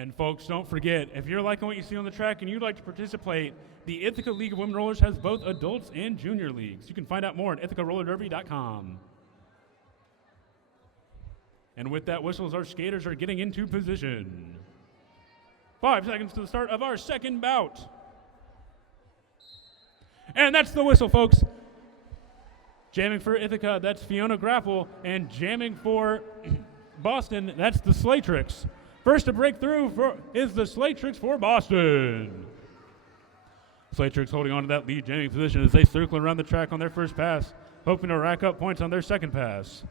And folks, don't forget, if you're liking what you see on the track and you'd like to participate, the Ithaca League of Women Rollers has both adults and junior leagues. You can find out more at ithacarollerderby.com. And with that whistles, our skaters are getting into position. 5 seconds to the start of our second bout. And that's the whistle, folks. Jamming for Ithaca, that's Fiona Grapple, and jamming for Boston, that's the Slaytrix. First to break through is the Slaytrix for Boston. Slaytrix holding on to that lead jamming position as they circle around the track on their first pass, hoping to rack up points on their second pass.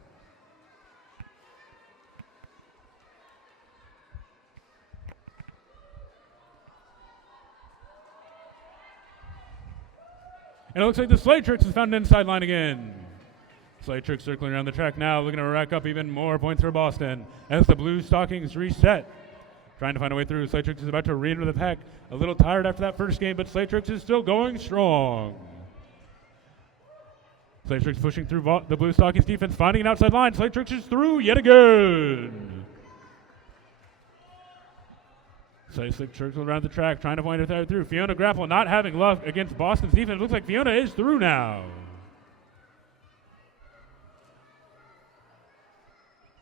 And it looks like the Slaytrix has found an inside line again. Slaytrix circling around the track now, looking to rack up even more points for Boston as the BlueStockings reset. Trying to find a way through. Slaytrix is about to re-enter the pack. A little tired after that first game, but Slaytrix is still going strong. Slaytrix pushing through the BlueStockings defense, finding an outside line. Slaytrix is through yet again. Slaytrix circling around the track, trying to find a way through. Fiona Grapple not having luck against Boston's defense. Looks like Fiona is through now.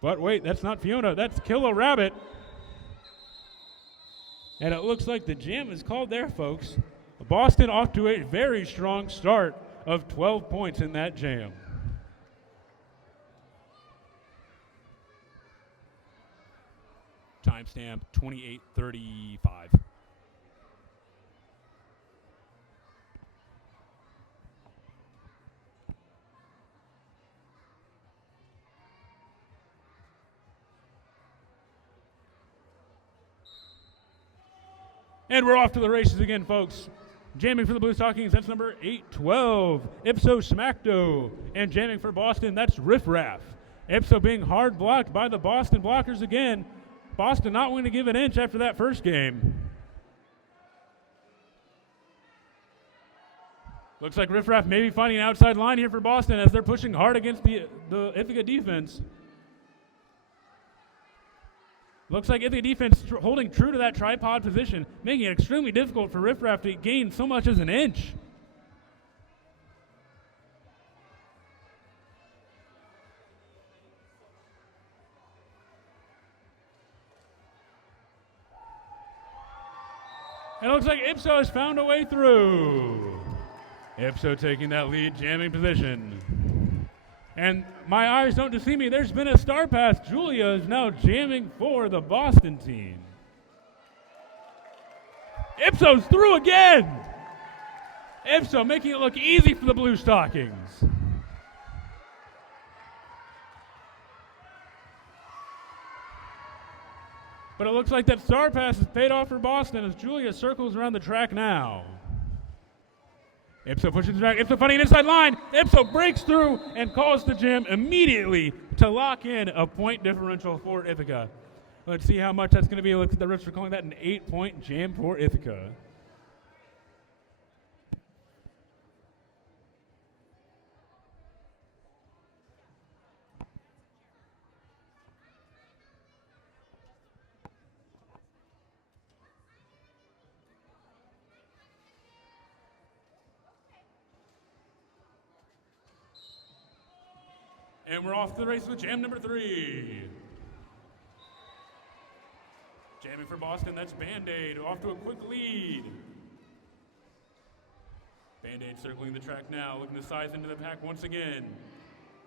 But wait, that's not Fiona, that's Killa Rabbit. And it looks like the jam is called there, folks. Boston off to a very strong start of 12 points in that jam. Timestamp 28:35. And we're off to the races again, folks. Jamming for the BlueStockings, that's number 812, Ipso Smackdo. And jamming for Boston, that's Riff Raff. Ipso being hard blocked by the Boston blockers again. Boston not willing to give an inch after that first game. Looks like Riff Raff maybe finding an outside line here for Boston as they're pushing hard against the Ithaca defense. Looks like Ithaca defense holding true to that tripod position, making it extremely difficult for Riff Raff to gain so much as an inch. And it looks like Ipso has found a way through. Ipso taking that lead jamming position. And my eyes don't deceive me, there's been a star pass. Julia is now jamming for the Boston team. Ipso's through again. Ipso making it look easy for the BlueStockings. But it looks like that star pass has paid off for Boston as Julia circles around the track now. Ipso pushes the track, Ipso finding an inside line. Ipso breaks through and calls the jam immediately to lock in a point differential for Ithaca. Let's see how much that's going to be. Looks like the refs are calling that an 8-point jam for Ithaca. And we're off to the race with jam number 3. Jamming for Boston, that's Band-Aid, off to a quick lead. Band-Aid circling the track now, looking to size into the pack once again.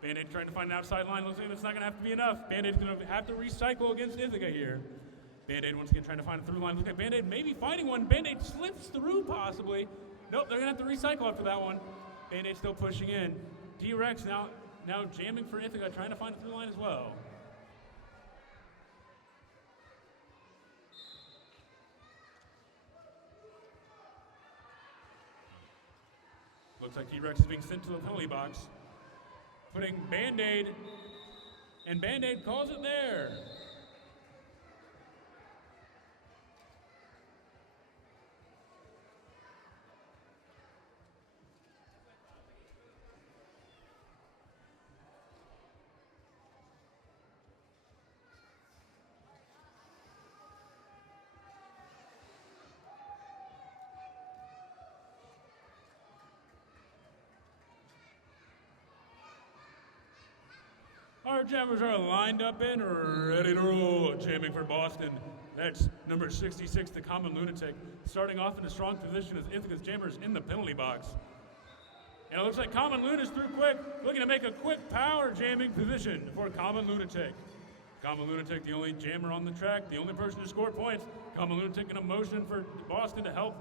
Band-Aid trying to find an outside line, looks like that's not going to have to be enough. Band-Aid's going to have to recycle against Ithaca here. Band-Aid once again trying to find a through line. Looks like Band-Aid maybe finding one. Band-Aid slips through possibly. Nope, they're going to have to recycle after that one. Band-Aid still pushing in. D-Rex now jamming for Ithaca, trying to find a through line as well. Looks like T-Rex is being sent to the penalty box. Putting Band-Aid, and Band-Aid calls it there. Our jammers are lined up and ready to roll. Jamming for Boston. That's number 66, the Common Lunatic. Starting off in a strong position as Ithaca's jammers in the penalty box. And it looks like Common Luna's through quick, looking to make a quick power jamming position for Common Lunatic. Common Lunatic, the only jammer on the track, the only person to score points. Common Lunatic in a motion for Boston to help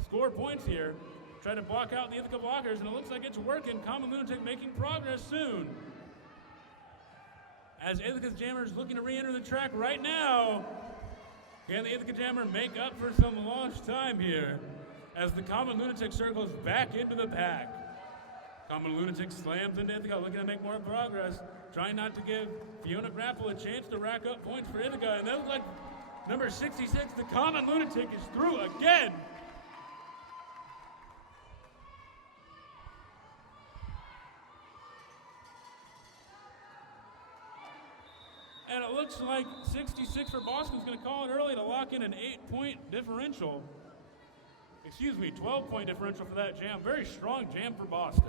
score points here. Trying to block out the Ithaca blockers, and it looks like it's working. Common Lunatic making progress soon. As Ithaca's jammers looking to re-enter the track right now. Can the Ithaca jammer make up for some lost time here? As the Common Lunatic circles back into the pack. Common Lunatic slams into Ithaca, looking to make more progress. Trying not to give Fiona Grapple a chance to rack up points for Ithaca. And that looks like number 66, the Common Lunatic, is through again. And it looks like 66 for Boston's going to call it early to lock in an 8-point differential. Excuse me, 12-point differential for that jam. Very strong jam for Boston.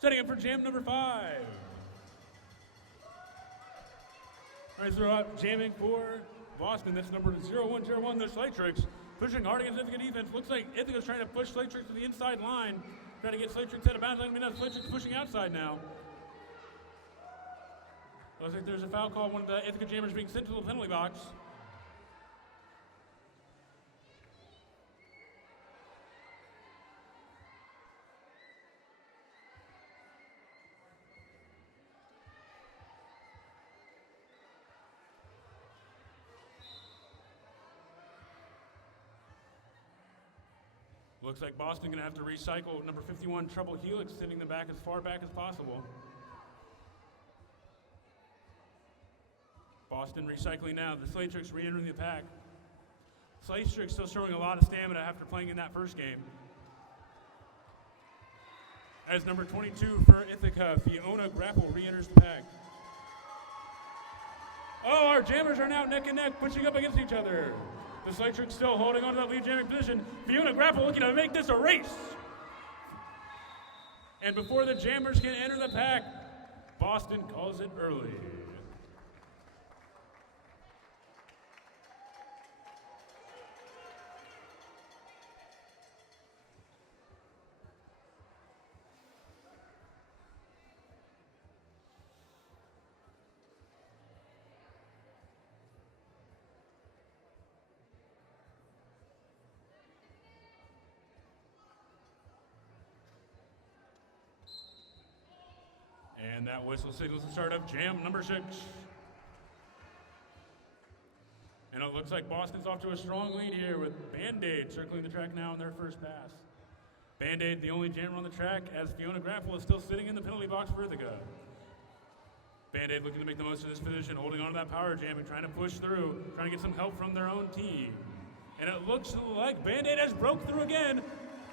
Setting up for jam number 5. All right, so out jamming for Boston. That's number 0101, the Slatrix. Pushing hard against Ithaca defense. Looks like Ithaca's trying to push Slatrix to the inside line. Trying to get Slatrix out of bounds. I mean, Slatrix pushing outside now. Looks like there's a foul call. One of the Ithaca jammers being sent to the penalty box. Looks like Boston going to have to recycle number 51, Trouble Helix, sending them back as far back as possible. Boston recycling now. The Slatrix re-entering the pack. Slatrix still showing a lot of stamina after playing in that first game. As number 22 for Ithaca, Fiona Grapple re-enters the pack. Oh, our jammers are now neck and neck, pushing up against each other. The Slatrix still holding on to that lead jamming position. Fiona Grapple looking to make this a race. And before the jammers can enter the pack, Boston calls it early. And that whistle signals the start of jam number 6. And it looks like Boston's off to a strong lead here with Band-Aid circling the track now in their first pass. Band-Aid, the only jammer on the track, as Fiona Grapple is still sitting in the penalty box for Ithaca. Band-Aid looking to make the most of this position, holding on to that power jam and trying to push through, trying to get some help from their own team. And it looks like Band-Aid has broke through again.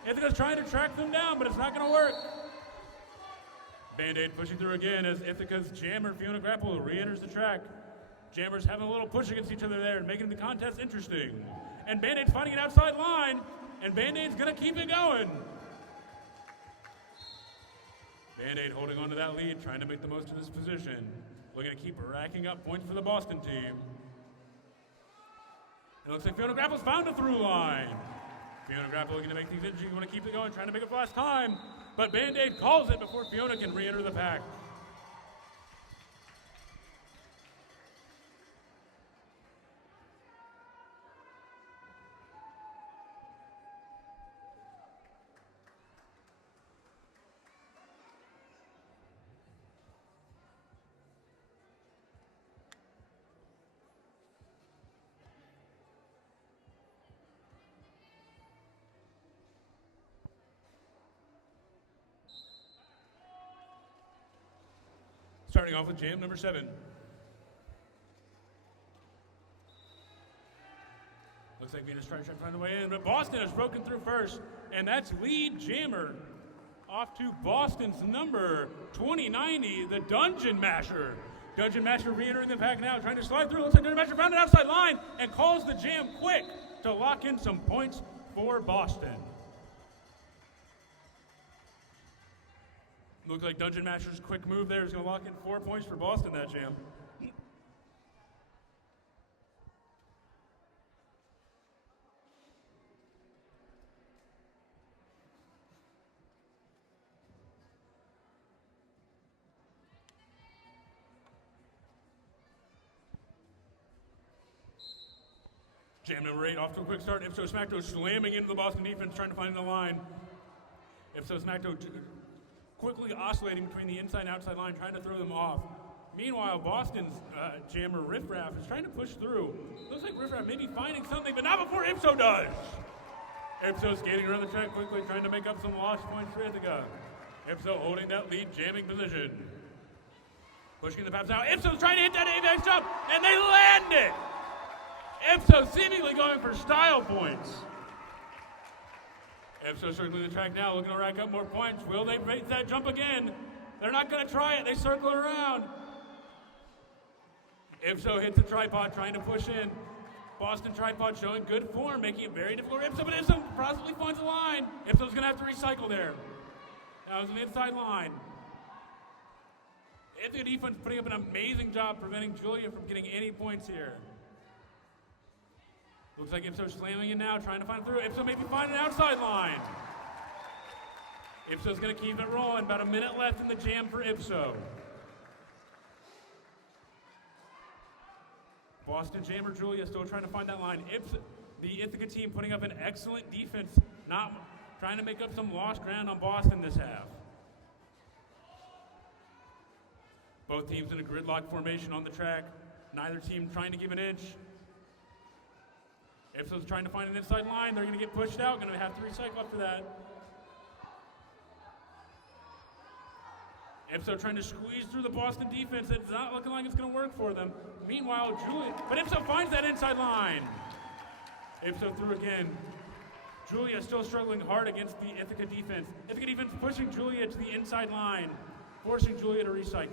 Ithaca's trying to track them down, but it's not going to work. Band-Aid pushing through again as Ithaca's jammer, Fiona Grapple, re-enters the track. Jammers having a little push against each other there and making the contest interesting. And Band-Aid's finding an outside line, and Band-Aid's going to keep it going. Band-Aid holding on to that lead, trying to make the most of this position. Looking to keep racking up points for the Boston team. It looks like Fiona Grapple's found a through line. Fiona Grapple looking to make things interesting, want to keep it going, trying to make it for last time. But Band-Aid calls it before Fiona can re-enter the pack. Starting off with jam number 7. Looks like Venus trying to find a way in, but Boston has broken through first, and that's lead jammer off to Boston's number 2090, the Dungeon Masher. Dungeon Masher re-entering the pack now, trying to slide through. Looks like Dungeon Masher found an outside line and calls the jam quick to lock in some points for Boston. Looks like Dungeon Masher's quick move there is going to lock in 4 points for Boston that jam. Jam number 8 off to a quick start. Ipso Smacto slamming into the Boston defense, trying to find the line. Ipso Smacto quickly oscillating between the inside and outside line, trying to throw them off. Meanwhile, Boston's jammer Riff Raff is trying to push through. Looks like Riff Raff may be finding something, but not before Ipso does. Ipso skating around the track quickly, trying to make up some lost points for Ithaca. Ipso holding that lead jamming position. Pushing the paps out. Ipso's trying to hit that AVX jump, and they land it! Ipso seemingly going for style points. Ipso circling the track now, looking to rack up more points. Will they make that jump again? They're not going to try it. They circle around. Ipso hits the tripod, trying to push in. Boston tripod showing good form, making it very difficult for Ipso, but Ipso possibly finds a line. Ipso's going to have to recycle there. That was an inside line. Ithaca defense putting up an amazing job preventing Julia from getting any points here. Looks like Ipso slamming in now, trying to find through. Ipso maybe find an outside line. Ipso's going to keep it rolling. About a minute left in the jam for Ipso. Boston jammer Julia still trying to find that line. The Ithaca team putting up an excellent defense, not trying to make up some lost ground on Boston this half. Both teams in a gridlock formation on the track. Neither team trying to give an inch. Ipso's trying to find an inside line. They're going to get pushed out. Going to have to recycle after that. Ipso trying to squeeze through the Boston defense. It's not looking like it's going to work for them. Meanwhile, Julia, but Ipso finds that inside line. Ipso through again. Julia still struggling hard against the Ithaca defense. Ithaca defense pushing Julia to the inside line, forcing Julia to recycle.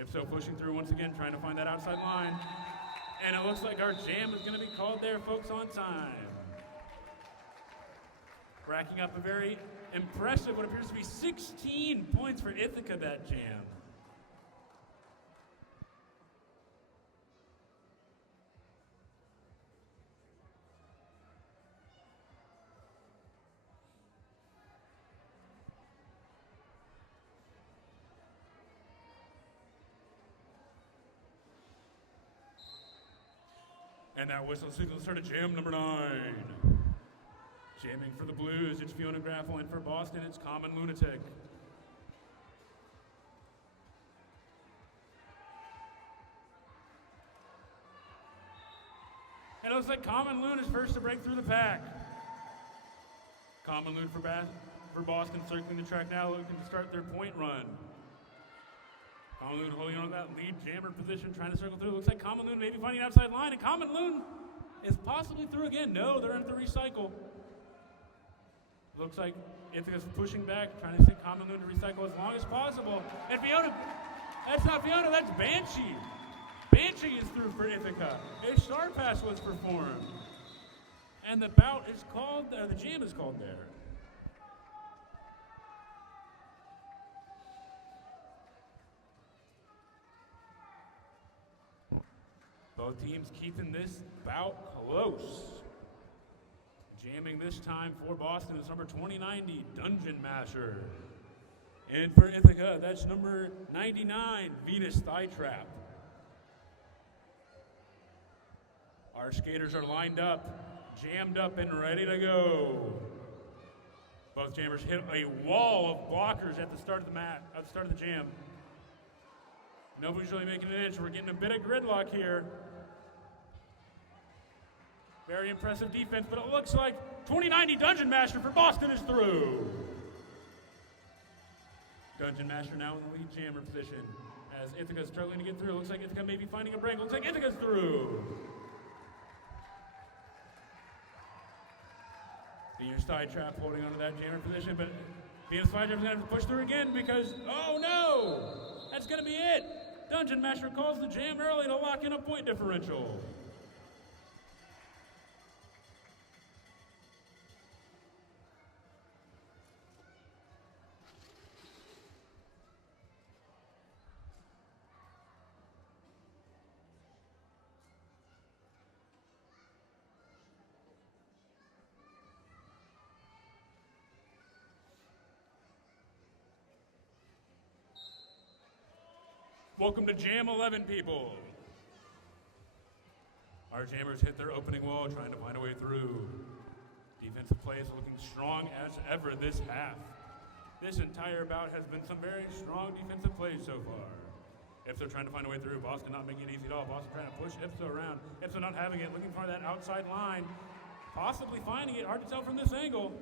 Ipso pushing through once again, trying to find that outside line. And it looks like our jam is going to be called there, folks, on time. Racking up a very impressive, what appears to be 16 points for Ithaca that jam. And that whistle signal started jam number 9. Jamming for the Blues, it's Fiona Graffel, and for Boston, it's Common Lunatic. And it looks like Common Loon is first to break through the pack. Common Loon for Boston circling the track now, looking to start their point run. Common Loon holding on to that lead jammer position, trying to circle through. Looks like Common Loon maybe finding an outside line, and Common Loon is possibly through again. No, they're at the recycle. Looks like Ithaca's pushing back, trying to send Common Loon to recycle as long as possible. And Fiona, that's not Fiona, that's Banshee. Banshee is through for Ithaca. A star pass was performed. And the bout is called, the jam is called there. Both teams keeping this bout close. Jamming this time for Boston is number 2090, Dungeon Masher. And for Ithaca, that's number 99, Venus Thigh Trap. Our skaters are lined up, jammed up, and ready to go. Both jammers hit a wall of blockers at the start of the jam. Nobody's really making an inch. We're getting a bit of gridlock here. Very impressive defense, but it looks like 2090 Dungeon Master for Boston is through. Dungeon Master now in the lead jammer position As Ithaca's struggling to get through. Looks like Ithaca may be finding a break. Looks like Ithaca's through. Venus side trap holding onto that jammer position, but Venus side trap's gonna have to push through again because, oh no! That's gonna be it! Dungeon Master calls the jam early to lock in a point differential. Welcome to Jam 11, people. Our jammers hit their opening wall, trying to find a way through. Defensive plays looking strong as ever this half. This entire bout has been some very strong defensive plays so far. Ipso trying to find a way through. Boston not making it easy at all. Boston trying to push Ipso around. Ipso not having it, looking for that outside line. Possibly finding it, hard to tell from this angle.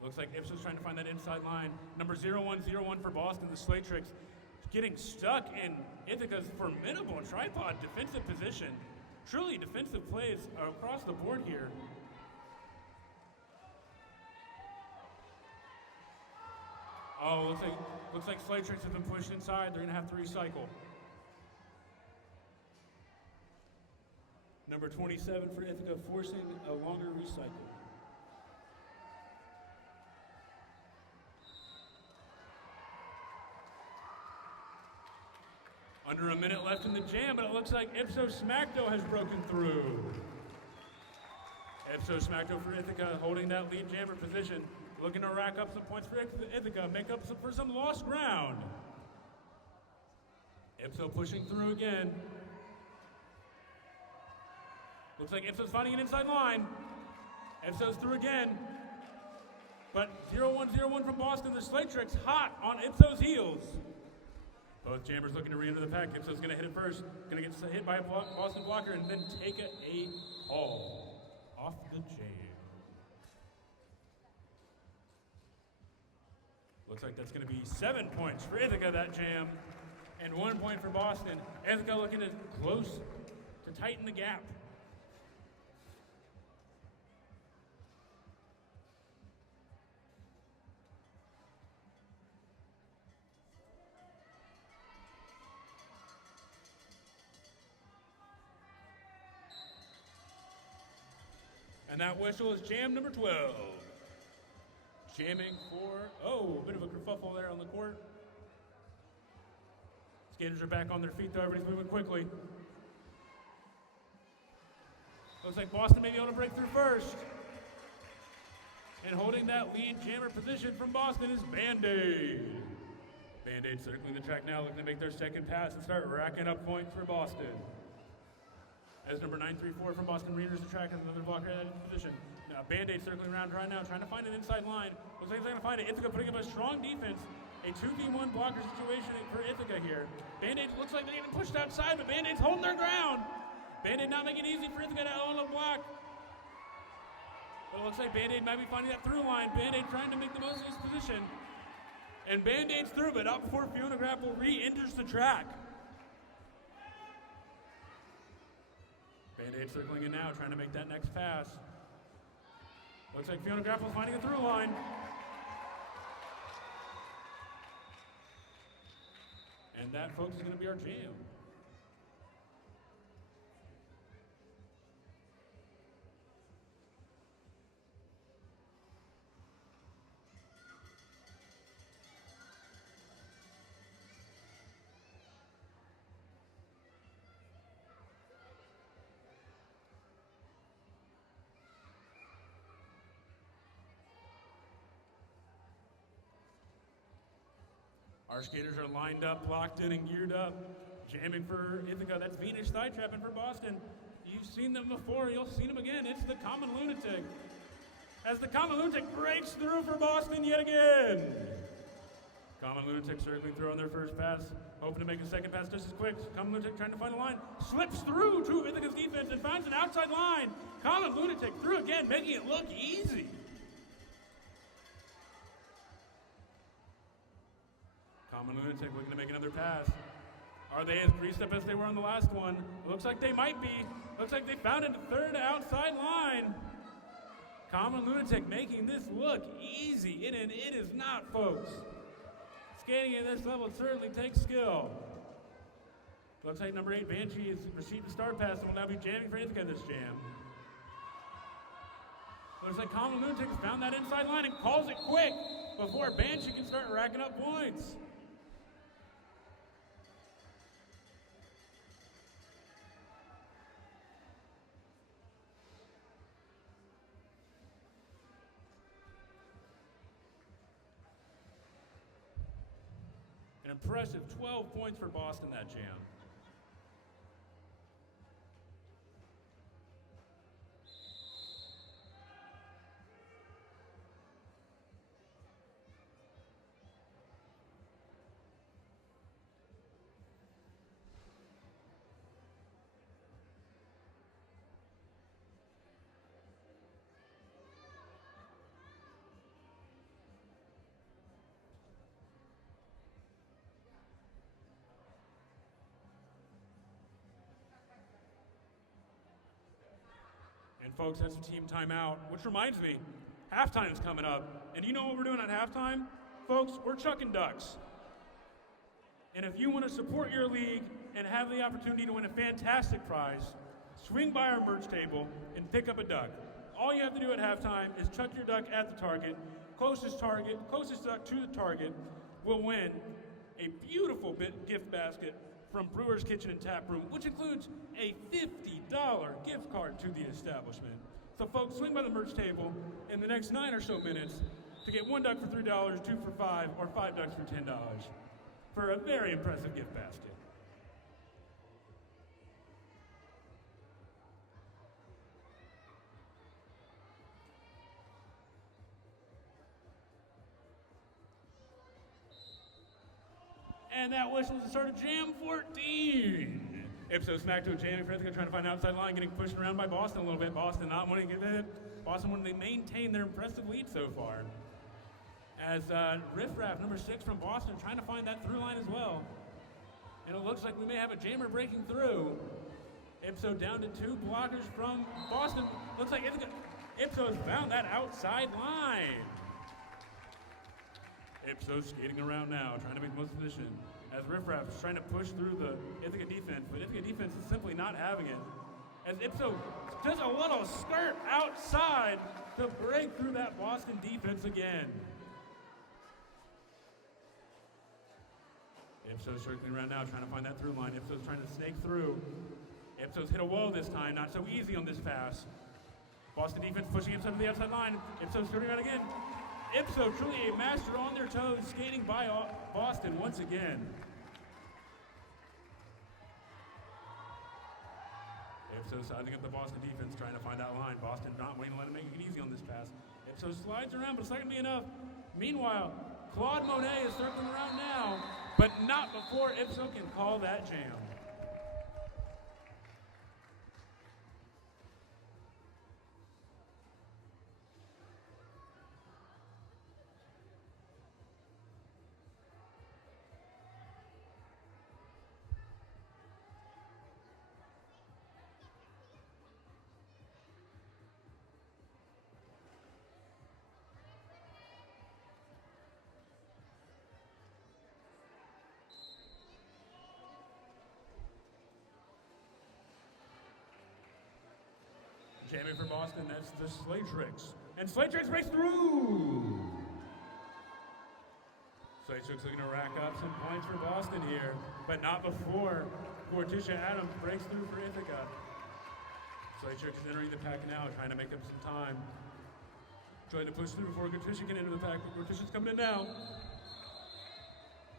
Looks like Ipso's trying to find that inside line. Number 0101 for Boston, the Slate Tricks, getting stuck in Ithaca's formidable tripod defensive position. Truly defensive plays across the board here. Oh, looks like Slate Tricks have been pushed inside. They're gonna have to recycle. Number 27 for Ithaca forcing a longer recycle. Under a minute left in the jam, but it looks like Ipso Smacto has broken through. Ipso Smacto for Ithaca holding that lead jammer position. Looking to rack up some points for Ithaca, make up for some lost ground. Ipso pushing through again. Looks like Ipso's finding an inside line. Ipso's through again. But 0101 from Boston, the Slate Tricks hot on Ipso's heels. Both jammers looking to re-enter the pack. Ipso's going to hit it first. Going to get hit by a Boston blocker and then take a call off the jam. Looks like that's going to be 7 points for Ithaca, that jam, and 1 point for Boston. Ithaca looking to close to tighten the gap. And that whistle is jam number 12. Jamming for, a bit of a kerfuffle there on the court. Skaters are back on their feet though, everybody's moving quickly. Looks like Boston may be able to break through first. And holding that lead jammer position from Boston is Band-Aid. Band-Aid circling the track now, looking to make their second pass and start racking up points for Boston. As number 934 from Boston re-enters the track as another blocker at that position. Now Band-Aid circling around right now, trying to find an inside line. Looks like they're going to find it. Ithaca putting up a strong defense. A 2v1 blocker situation for Ithaca here. Band-Aid looks like they're getting pushed outside, but Band-Aid's holding their ground. Band-Aid not making it easy for Ithaca to own the block. But it looks like Band-Aid might be finding that through line. Band-Aid trying to make the most of his position. And Band-Aid's through, but not before Fiona Grapple re-enters the track. Band-Aid circling in now, trying to make that next pass. Looks like Fiona Grapple finding a through line. And that, folks, is going to be our jam. Our skaters are lined up, locked in, and geared up. Jamming for Ithaca, that's Venus side trapping for Boston. You've seen them before, you'll see them again. It's the Common Lunatic. As the Common Lunatic breaks through for Boston yet again. Common Lunatic circling through on their first pass, hoping to make a second pass just as quick. Common Lunatic trying to find a line, slips through to Ithaca's defense and finds an outside line. Common Lunatic through again, making it look easy. Common Lunatic looking to make another pass. Are they as greased up as they were on the last one? Looks like they might be. Looks like they found a third outside line. Common Lunatic making this look easy, and it is not, folks. Skating at this level certainly takes skill. Looks like number 8, Banshee, has received the start pass and will now be jamming for Ithaca this jam. Looks like Common Lunatic has found that inside line and calls it quick before Banshee can start racking up points. An impressive 12 points for Boston that jam. And folks, that's a team timeout, which reminds me, halftime is coming up. And you know what we're doing at halftime? Folks, we're chucking ducks. And if you want to support your league and have the opportunity to win a fantastic prize, swing by our merch table and pick up a duck. All you have to do at halftime is chuck your duck at the target. Closest duck to the target will win a beautiful gift basket from Brewer's Kitchen and Tap Room, which includes a $50 gift card to the establishment. So folks, swing by the merch table in the next 9 or so minutes to get 1 duck for $3, 2 for $5, or 5 ducks for $10 for a very impressive gift basket. And that whistle's the start of Jam 14. Ipso smack to a jamming for Ithaca, trying to find an outside line, getting pushed around by Boston a little bit. Boston not wanting to give it. Boston wanting to maintain their impressive lead so far. As Riff Raff, number 6 from Boston, trying to find that through line as well. And it looks like we may have a jammer breaking through. Ipso down to 2 blockers from Boston. Looks like Ipso's found that outside line. Ipso skating around now, trying to make the most position. As Riff Raff is trying to push through the Ithaca defense, but Ithaca defense is simply not having it. As Ipso does a little skirt outside to break through that Boston defense again. Ipso's circling around now, trying to find that through line. Ipso's trying to snake through. Ipso's hit a wall this time, not so easy on this pass. Boston defense pushing Ipso to the outside line. Ipso's skirting around again. Ipso truly a master on their toes, skating by Boston once again. Ipso sizing up the Boston defense, trying to find that line. Boston not waiting to let him make it easy on this pass. Ipso slides around, but it's not going to be enough. Meanwhile, Claude Monet is circling around now, but not before Ipso can call that jam. Jamming for Boston, that's the Slaytrix. And Slaytrix breaks through! Slaytrix looking to rack up some points for Boston here, but not before Morticia Adams breaks through for Ithaca. Slaytrix is entering the pack now, trying to make up some time. Trying to push through before Morticia can enter the pack, but Morticia's coming in now.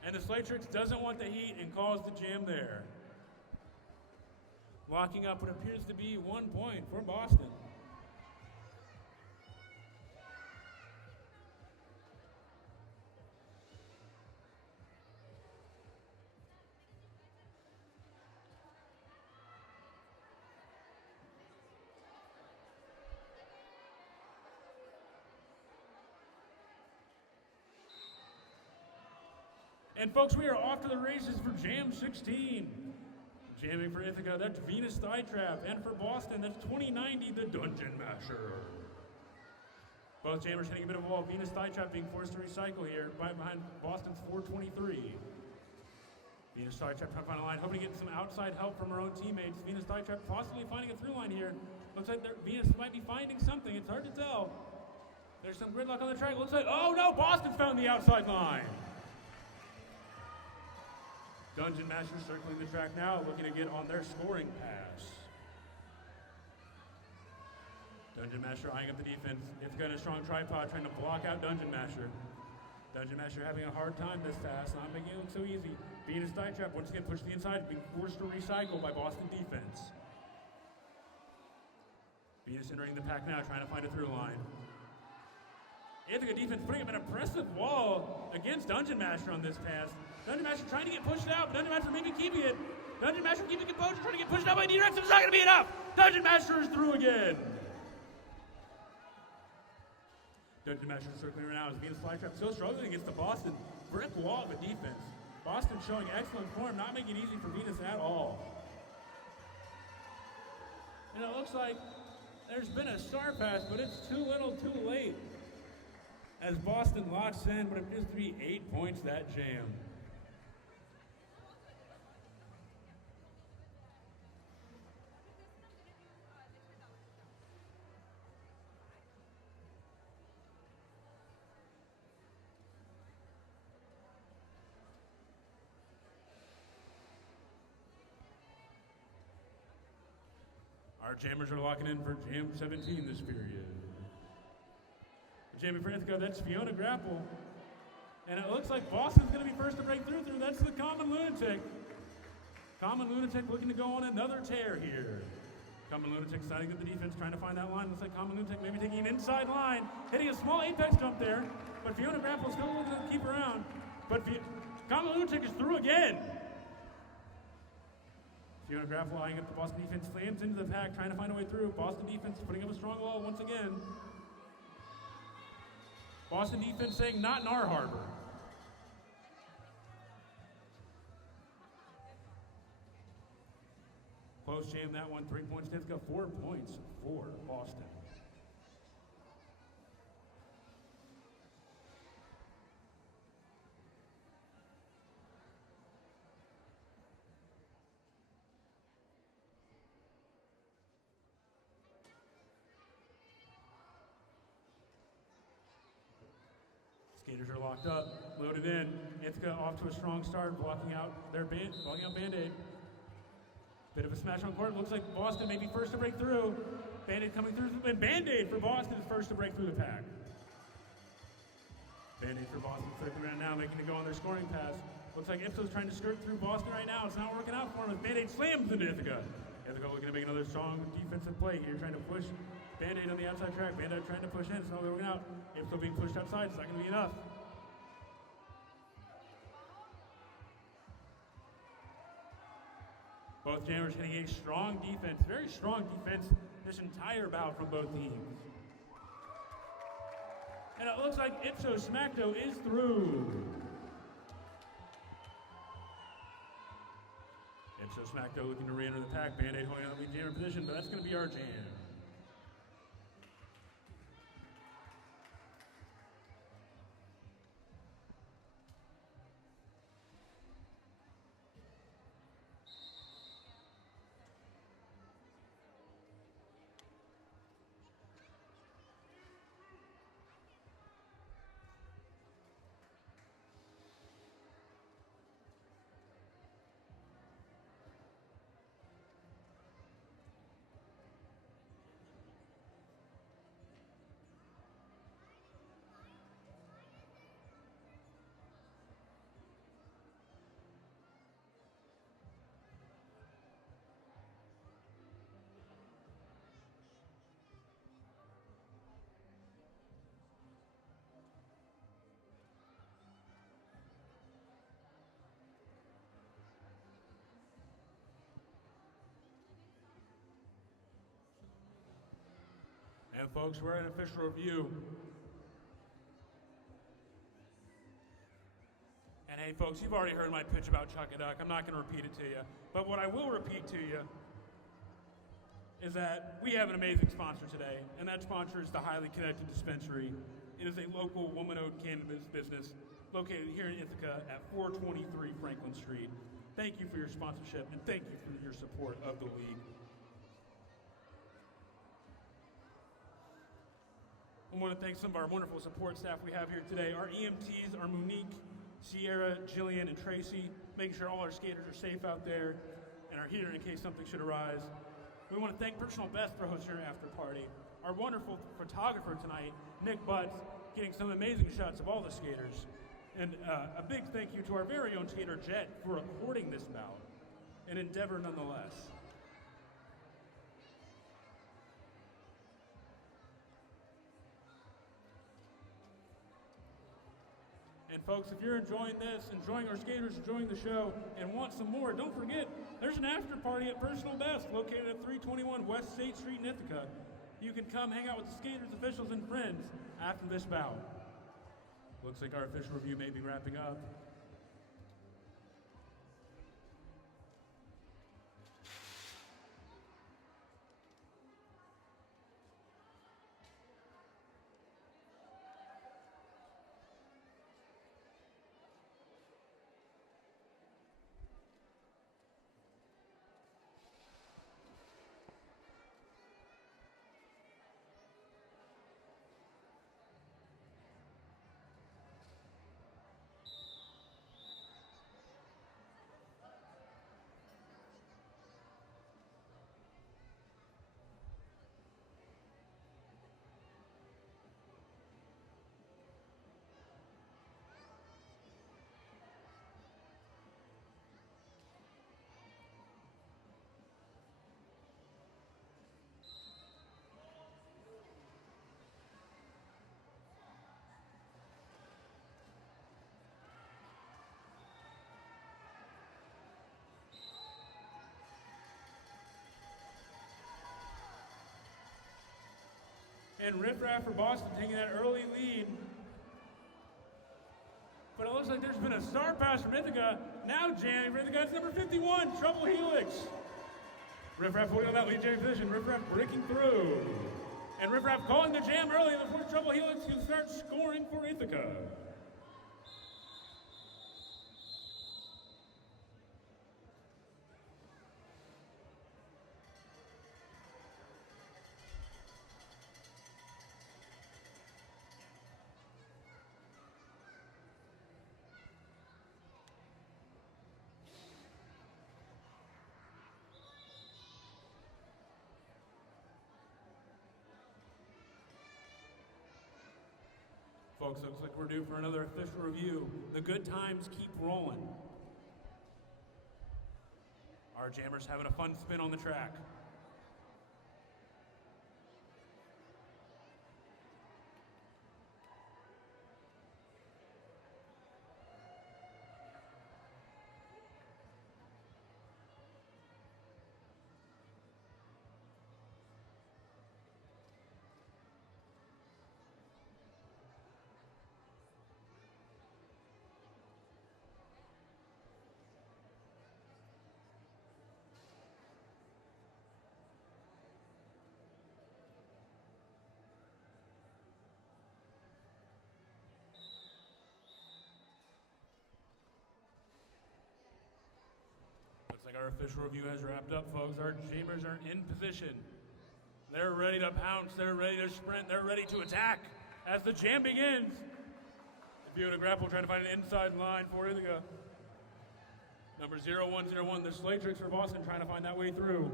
And the Slaytrix doesn't want the heat and calls the jam there. Locking up what appears to be 1 point for Boston. And folks, we are off to the races for Jam 16. Jamming for Ithaca, that's Venus Thigh Trap. And for Boston, that's 2090, the Dungeon Masher. Both jammers hitting a bit of a wall. Venus Thigh Trap being forced to recycle here, right behind Boston's 423. Venus Thigh Trap trying to find a line, hoping to get some outside help from her own teammates. Venus Thigh Trap possibly finding a through line here. Looks like Venus might be finding something. It's hard to tell. There's some gridlock on the track. Looks like, oh no, Boston's found the outside line. Dungeon Masher circling the track now, looking to get on their scoring pass. Dungeon Masher eyeing up the defense. It's got a strong tripod trying to block out Dungeon Masher. Dungeon Masher having a hard time this pass, not making it look so easy. Venus Thigh Trap once again pushed to the inside, being forced to recycle by Boston defense. Venus entering the pack now, trying to find a through line. Ithaca defense putting up an impressive wall against Dungeon Masher on this pass. Dungeon Masher trying to get pushed out, but Dungeon Masher maybe keeping it. Dungeon Masher keeping composure, trying to get pushed out by D-Rex. It's not going to be enough. Dungeon Masher is through again. Dungeon Masher circling around as Venus Thigh Trap still struggling against the Boston brick wall of a defense. Boston showing excellent form, not making it easy for Venus at all. And it looks like there's been a star pass, but it's too little too late. As Boston locks in what appears to be 8 points that jam. Our jammers are locking in for Jam 17 this period. Jamming for Ithaca, that's Fiona Grapple. And it looks like Boston's going to be first to break through. That's the Common Lunatic. Common Lunatic looking to go on another tear here. Common Lunatic siding with the defense, trying to find that line. Looks like Common Lunatic maybe taking an inside line, hitting a small apex jump there. But Fiona Grapple still looking to keep around. But Common Lunatic is through again. Fiona Grapple eyeing up the Boston defense, slams into the pack, trying to find a way through. Boston defense putting up a strong wall once again. Boston defense saying, not in our harbor. Close jam that one, 3 points to Ithaca, 4 points for Boston. Skaters are locked up, loaded in. Ithaca off to a strong start, blocking out Band-Aid. Bit of a smash on court. Looks like Boston may be first to break through. Band-Aid coming through, and Band-Aid for Boston is first to break through the pack. Band-Aid for Boston circling around now, making it go on their scoring pass. Looks like Ipso's trying to skirt through Boston right now. It's not working out for him as Band-Aid slams into Ithaca. Ithaca looking to make another strong defensive play here, trying to push Band-Aid on the outside track. Band-Aid trying to push in, it's not working out. Ipso being pushed outside, it's not going to be enough. Both jammers hitting a strong defense, very strong defense this entire bout from both teams. And it looks like Ipso Smacto is through. Ipso Smacto looking to re-enter the pack. Band-Aid holding on the lead jammer position, but that's going to be our jam. And folks, we're at an official review. And Hey folks, you've already heard my pitch about Chuck a Duck. I'm not going to repeat it to you. But what I will repeat to you is that we have an amazing sponsor today, and that sponsor is the Highly Connected Dispensary. It is a local woman-owned cannabis business located here in Ithaca at 423 Franklin Street. Thank you for your sponsorship, and thank you for your support of the league. I want to thank some of our wonderful support staff we have here today. Our EMTs are Monique, Sierra, Jillian, and Tracy, making sure all our skaters are safe out there and are here in case something should arise. We want to thank Personal Best for hosting our after party. Our wonderful photographer tonight, Nick Butts, getting some amazing shots of all the skaters. And a big thank you to our very own skater, Jet, for recording this bout. An endeavor nonetheless. And folks, if you're enjoying this, enjoying our skaters, enjoying the show, and want some more, don't forget, there's an after party at Personal Best located at 321 West State Street in Ithaca. You can come hang out with the skaters, officials, and friends after this bout. Looks like our official review may be wrapping up. And Riff Raff for Boston taking that early lead. But it looks like there's been a star pass from Ithaca. Now jamming for Ithaca, it's number 51, Trouble Helix. Riff Raff holding on that lead jamming position. Riff Raff breaking through. And Riff Raff calling the jam early before Trouble Helix can start scoring for Ithaca. Folks, looks like we're due for another official review. The good times keep rolling. Our jammers having a fun spin on the track. Looks like our official review has wrapped up, folks. Our jammers are in position. They're ready to pounce, they're ready to sprint, they're ready to attack as the jam begins. The view to grapple, trying to find an inside line for Ithaca. Number 0101, the Slatrix for Boston, trying to find that way through.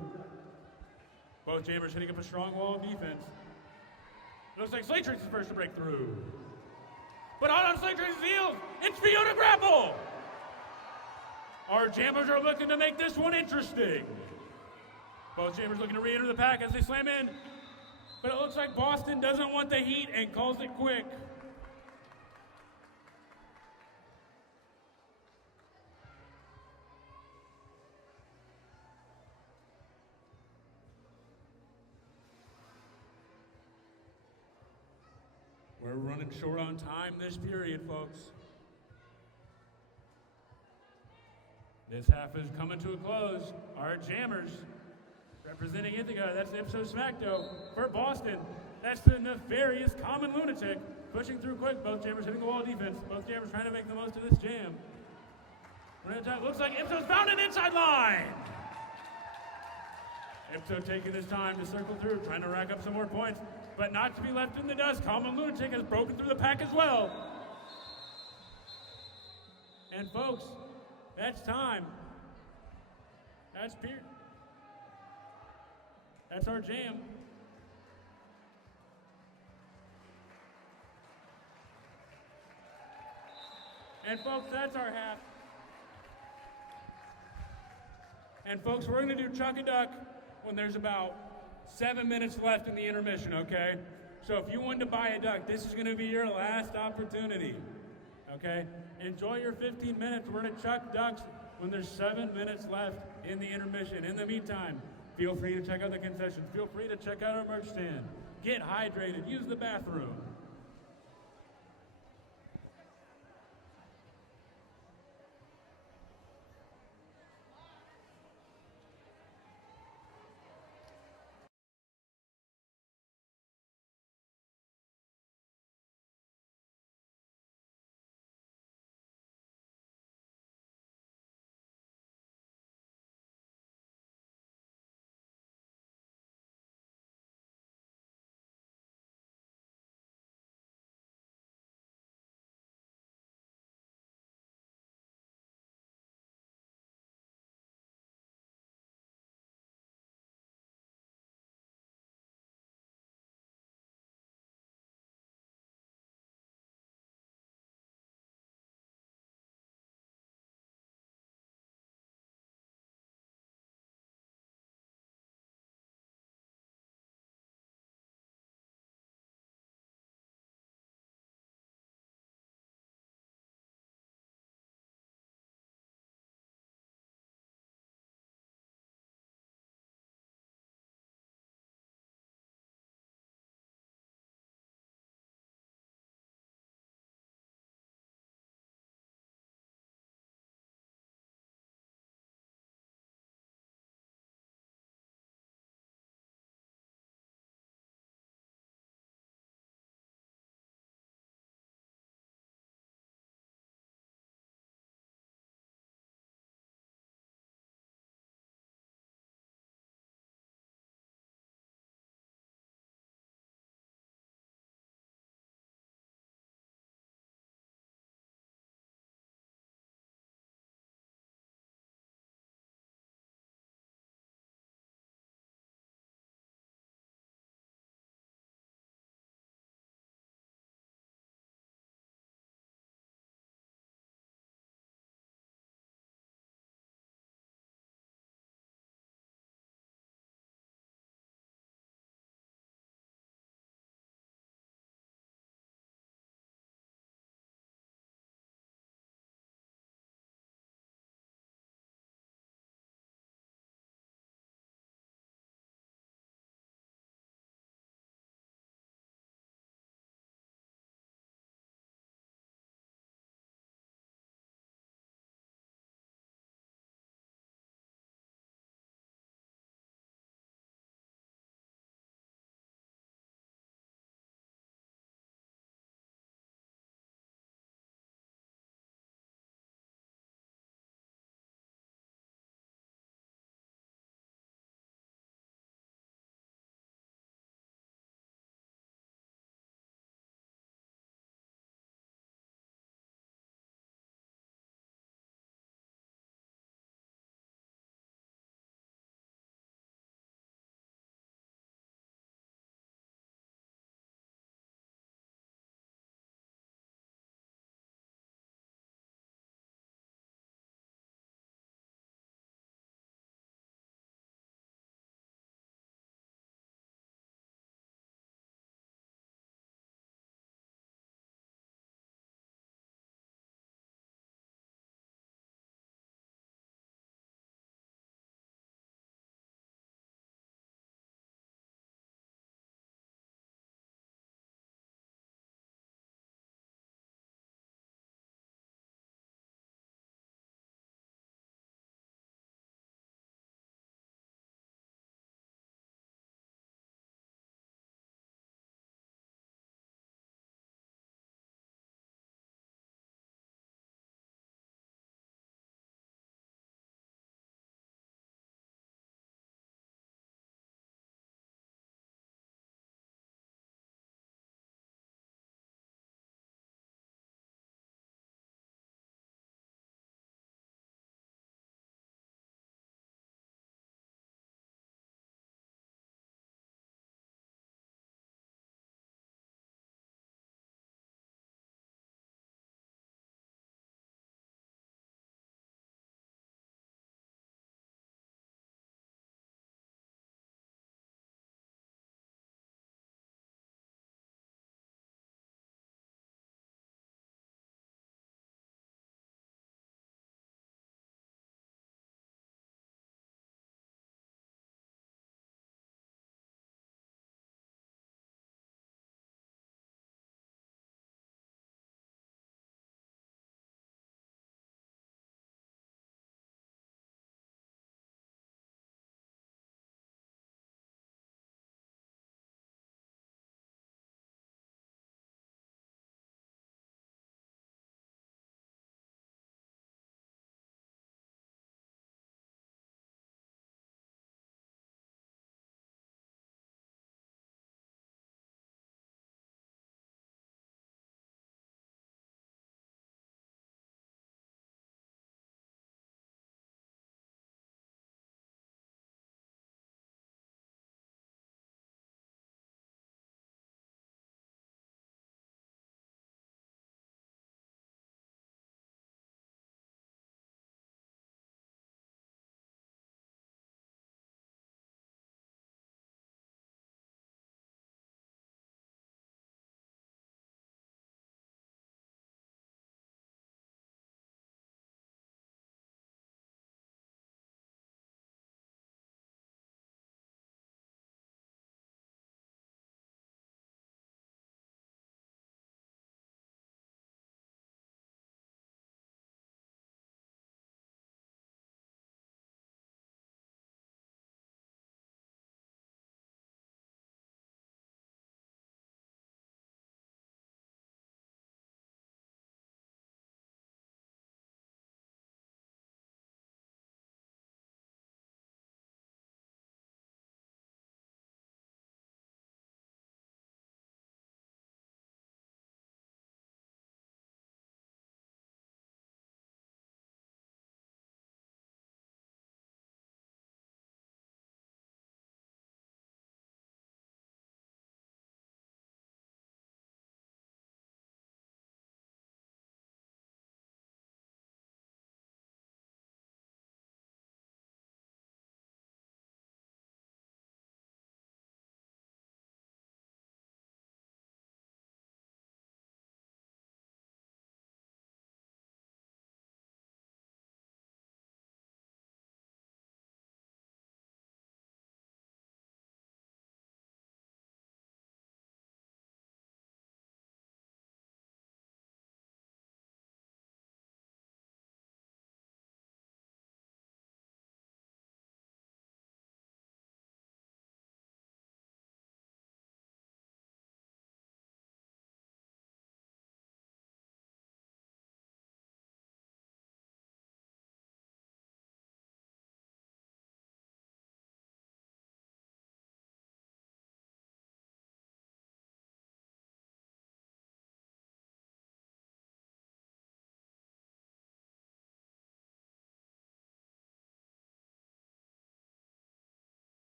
Both jammers hitting up a strong wall of defense. Looks like Slatrix is first to break through. But on Slatrix's heels, it's view to grapple! Our jammers are looking to make this one interesting. Both jammers looking to re-enter the pack as they slam in. But it looks like Boston doesn't want the heat and calls it quick. We're running short on time this period, folks. This half is coming to a close. Our jammers representing Ithaca, that's ipso facto. For Boston, that's the nefarious common lunatic. Pushing through quick, both jammers hitting the wall defense. Both jammers trying to make the most of this jam. Looks like Ipso's found an inside line. Ipso taking his time to circle through, trying to rack up some more points, but not to be left in the dust. Common Lunatic has broken through the pack as well. And folks, that's time. That's That's our jam. And folks, that's our half. And folks, we're gonna do Chuck a Duck when there's about 7 minutes left in the intermission, okay? So if you wanted to buy a duck, this is gonna be your last opportunity, okay? Enjoy your 15 minutes. We're gonna chuck ducks when there's 7 minutes left in the intermission. In the meantime, feel free to check out the concessions. Feel free to check out our merch stand. Get hydrated, use the bathroom.